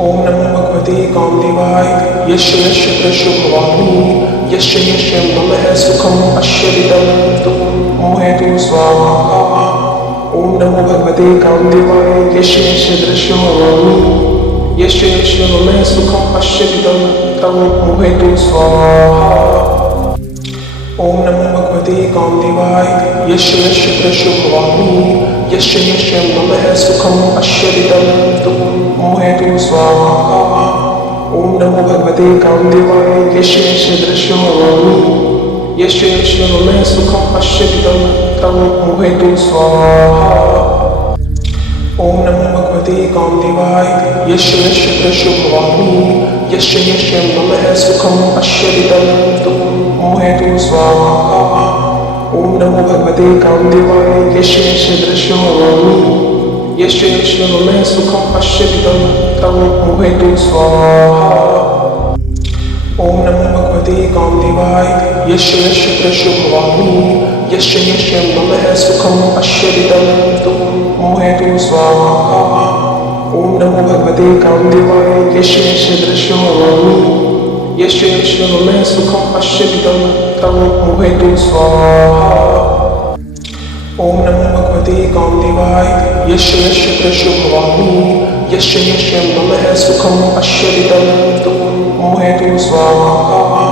ओम नमो भगवते कामदेवाय। यस्य यस्य प्रशो भवामि यस्य यस्य मम सुखम पश्यदिदं तं मोहेतु स्वाहा। ओम नमो भगवते कामदेवाय। यस्य यस्य दृश्यो भवामि यस्य यस्य मम सुखम पश्यदिदं तं मोहेतु स्वाहा। ओम नमो भगवते कामदेवाय। यस्य यस्य प्रशो भवामि यस्य यस्य मम सुखम पश्यदिदं तं मोहेतु स्वाहा। ओम नमो भगवते कामदेवाय। यस्य यस्य दृश्यो भवामि यस्य यस्य मम सुखम पश्यदिदं तं मोहेतु स्वाहा। ओम नमो भगवते कामदेवाय। यस्य यस्य प्रशो भवामि यस्य यस्य मम सुखम पश्यदिदं तं मोहेतु स्वाहा। ओम नमो भगवते कामदेवाय। यस्य यस्य दृश्यो भवामि यस्य यस्य मम सुखम पश्यदिदं तं मोहेतु स्वाहा। ओम नमो भगवते कामदेवाय। यस्य यस्य प्रशो भवामि यस्य यस्य मम सुखम पश्यदिदं तं मोहेतु स्वाहा। ओम नमो भगवते कामदेवाय। यस्य यस्य दृश्यो भवामि यस्य यस्य मम सुखम पश्यदिदं तं मोहेतु स्वाहा। ओम नमो भगवते कामदेवाय। यस्य यस्य प्रशो भवामि यस्य यस्य मम सुखम पश्यदिदं तं मोहेतु स्वाहा।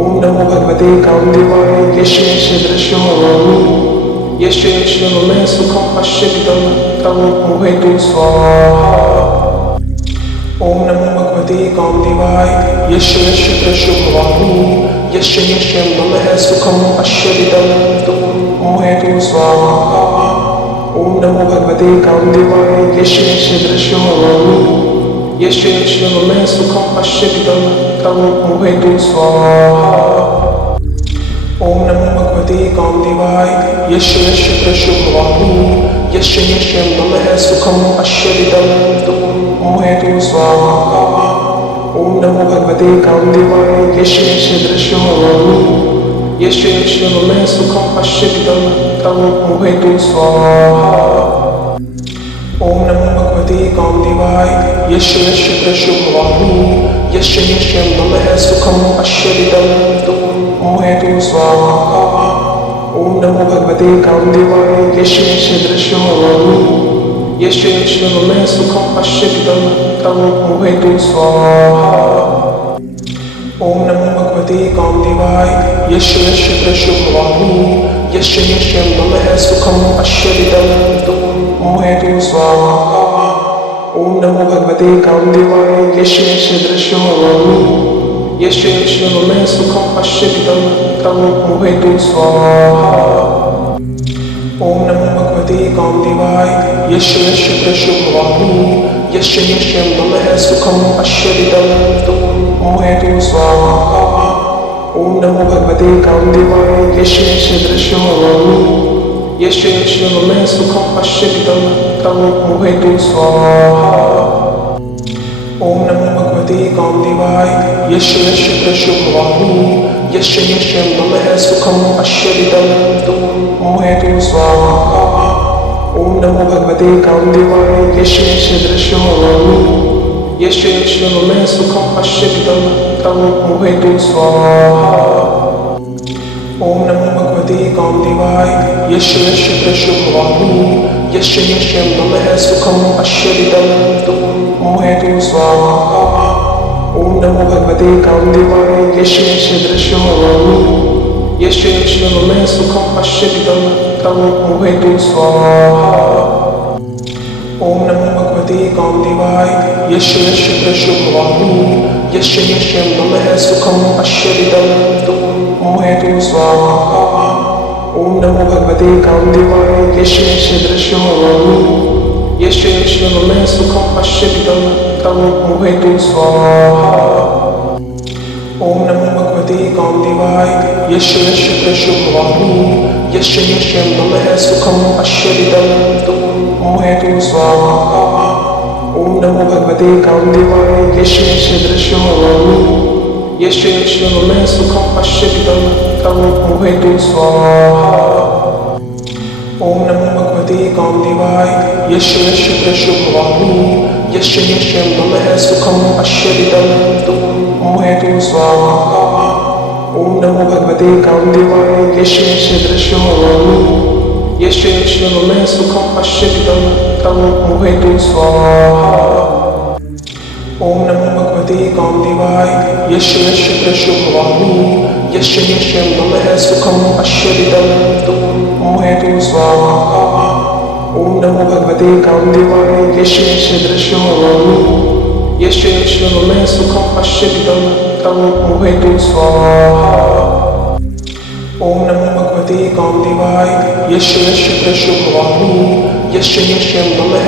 ओम नमो भगवते कामदेवाय। यस्य यस्य दृश्यो भवामि यस्य यस्य मम सुखम पश्यदिदं तं मोहेतु स्वाहा। ओम नमो भगवते कामदेवाय। यस्य यस्य प्रशो भवामि यस्य यस्य मम सुखम पश्यदिदं तं मोहेतु स्वाहा। ओम नमो भगवते कामदेवाय। यस्य यस्य दृश्यो भवामि यस्य यस्य मम सुखम पश्यदिदं तं मोहेतु स्वाहा। ओम नमो भगवते कामदेवाय। यस्य यस्य प्रशो भवामि यस्य यस्य मम सुखम पश्यदिदं तं मोहेतु स्वाहा। ओम नमो भगवते कामदेवाय। यस्य यस्य दृश्यो भवामि यस्य यस्य मम सुखम पश्यदिदं तं मोहेतु स्वाहा। ओम नमो भगवते कामदेवाय। यस्य यस्य प्रशो भवामि यस्य यस्य मम सुखम पश्यदिदं तं मोहेतु स्वाहा। ओम नमो भगवते कामदेवाय। यस्य यस्य दृश्यो भवामि यस्य यस्य मम सुखम पश्यदिदं तं मोहेतु स्वाहा। ओम नमो भगवते कामदेवाय। यस्य यस्य प्रशो भवामि यस्य यस्य मम सुखम पश्यदिदं तं मोहेतु स्वाहा। ओम नमो भगवते कामदेवाय। यस्य यस्य दृश्यो भवामि यस्य यस्य मम सुखम पश्यदिदं तं मोहेतु स्वाहा। ओम नमो भगवते कामदेवाय। यस्य यस्य प्रशो भवामि यस्य यस्य मम सुखम पश्यदिदं तं मोहेतु स्वाहा। ओम नमो भगवते कामदेवाय। यस्य यस्य दृश्यो भवामि यस्य यस्य मम सुखम पश्यदिदं तं मोहेतु स्वाहा। ओम नमो भगवते कामदेवाय। यस्य यस्य प्रशो भवामि यस्य यस्य मम सुखम पश्यदिदं तं मोहेतु स्वाहा। ओम नमो भगवते कामदेवाय। यस्य यस्य दृश्यो भवामि यस्य यस्य मम सुखम पश्यदिदं तं मोहेतु स्वाहा। ओम नमो भगवते कामदेवाय। यस्य यस्य प्रशो भवामि यस्य यस्य मम सुखम पश्यदिदं तं मोहेतु स्वाहा। ओम नमो भगवते कामदेवाय। यस्य यस्य दृश्यो भवामि यस्य यस्य मम सुखम पश्यदिदं तं मोहेतु स्वाहा। ओम नमो भगवते कामदेवाय। यस्य यस्य प्रशो भवामि यस्य यस्य मम सुखम पश्यदिदं तं मोहेतु स्वाहा। ओम नमो भगवते कामदेवाय। यस्य यस्य दृश्यो भवामि यस्य यस्य मम सुखम पश्यदिदं तं मोहेतु स्वाहा। ओम नमो भगवते कामदेवाय। यस्य यस्य प्रशो भवामि यस्य यस्य मम सुखम पश्यदिदं तं मोहेतु स्वाहा। ओम नमो भगवते कामदेवाय। यस्य यस्य दृश्यो भवामि यस्य यस्य मम सुखम पश्यदिदं तं मोहेतु स्वाहा। ओम नमो भगवते कामदेवाय। यस्य यस्य प्रशो भवामि यस्य यस्य नमः सुखम् अश्यदिदं तु मोहेतु स्वाहा। ओम नमो भगवते कामदेवाय यस्य यस्य दृश्यो भवामि यस्य यस्य नमः सुखम् अश्यदिदं तं मोहेतु स्वाहा। ओम नमो भगवते कामदेवाय यस्य यस्य दृश्यो भवामि यस्य यस्य नमः सुखम् अश्यदिदं तु मोहेतु स्वाहा। ओम नमो भगवते कामदेवाय यस्य यस्य दृश्यो भवामि यस्य यस्य नमः सुखम् अश्यदिदं तं मोहेतु स्वाहा। ओम नमो भगवते कामदेवाय यस्य यस्य दृश्यो भवामि यस्य यस्य नमः